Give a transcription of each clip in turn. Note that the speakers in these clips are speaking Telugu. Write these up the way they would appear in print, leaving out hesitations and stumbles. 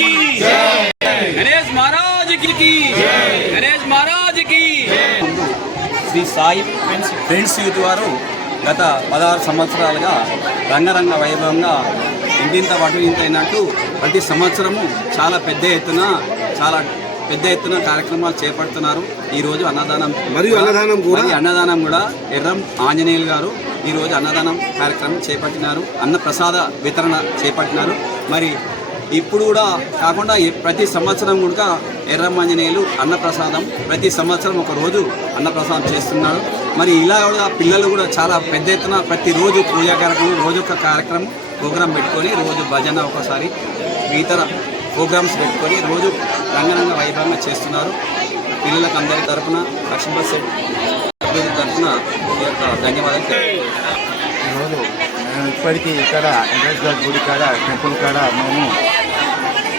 की गणेश महाराज की गणेश महाराज की శ్రీ సాయి ఫ్రెండ్స్ యూత్ వారు గత 16 సంవత్సరాలుగా రంగరంగ వైభవంగా ఇంటింత వటు ఇంత అయినట్టు ప్రతి సంవత్సరము చాలా పెద్ద ఎత్తున కార్యక్రమాలు చేపడుతున్నారు. ఈరోజు అన్నదానం కూడా ఎర్రం ఆంజనేయులు గారు ఈరోజు అన్నదానం కార్యక్రమం చేపట్టినారు. అన్నప్రసాద వితరణ చేపట్టినారు. మరి ఇప్పుడు కూడా కాకుండా ప్రతి సంవత్సరం కూడా ఎర్రం ఆంజనేయులు అన్నప్రసాదం ప్రతి సంవత్సరం ఒక రోజు అన్నప్రసాదం చేస్తున్నారు. మరి ఇలా కూడా పిల్లలు కూడా చాలా పెద్ద ఎత్తున ప్రతిరోజు పూజా కార్యక్రమం రోజొక్క కార్యక్రమం ప్రోగ్రాం పెట్టుకొని రోజు భజన ఒకసారి ఇతర ప్రోగ్రామ్స్ పెట్టుకొని రోజు రంగరంగ వైభవంగా చేస్తున్నారు. పిల్లలకు అందరి తరఫున లక్ష్మీ సెట్ తరఫున ధన్యవాదాలు. ఈరోజు మేము ఇప్పటికీ ఇక్కడ వెంకటేశ్వర గుడి కాడ టెంపుల్ కాడ మేము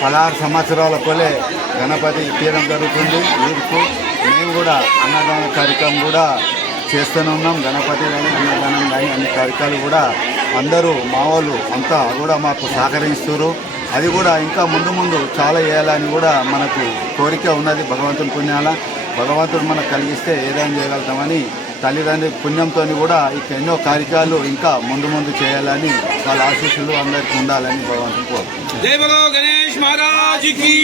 16 సంవత్సరాల కొలే గణపతి తీయడం జరుగుతుంది. వీరికి మేము కూడా అన్నదాన కార్యక్రమం కూడా చేస్తూనే ఉన్నాం. గణపతి కానీ అన్నదానం కానీ అన్ని కార్యక్రమాలు కూడా అందరూ మా వాళ్ళు అంతా కూడా మాకు సహకరిస్తారు. అది కూడా ఇంకా ముందు చాలా చేయాలని కూడా మనకు కోరిక ఉన్నది. భగవంతుని పుణ్యాల భగవంతుడు మనకు కలిగిస్తే ఏదైనా చేయగలుగుతామని తల్లిదండ్రి పుణ్యంతో కూడా ఇక ఎన్నో కార్యక్రమాలు ఇంకా ముందు చేయాలని వాళ్ళ ఆశీస్సులు అందరికీ ఉండాలని భగవంతుని కోరుకుంటున్నాను. జై బలో గణేష్ మహారాజ్ కి.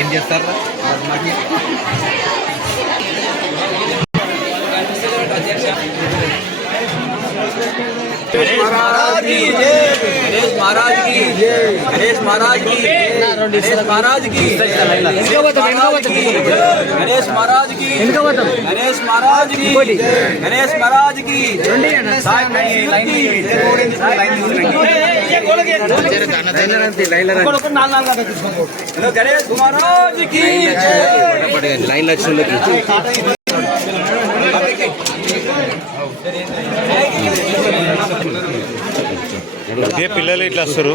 ఏం చేస్తారు गणेश महाराज की जय गणेश महाराज की जय गणेश महाराज की गणेश महाराज की गणेश महाराज की गणेश महाराज की गणेश महाराज की गणेश महाराज की लाइन ఏ పిల్లలు ఇట్లా వస్తారు.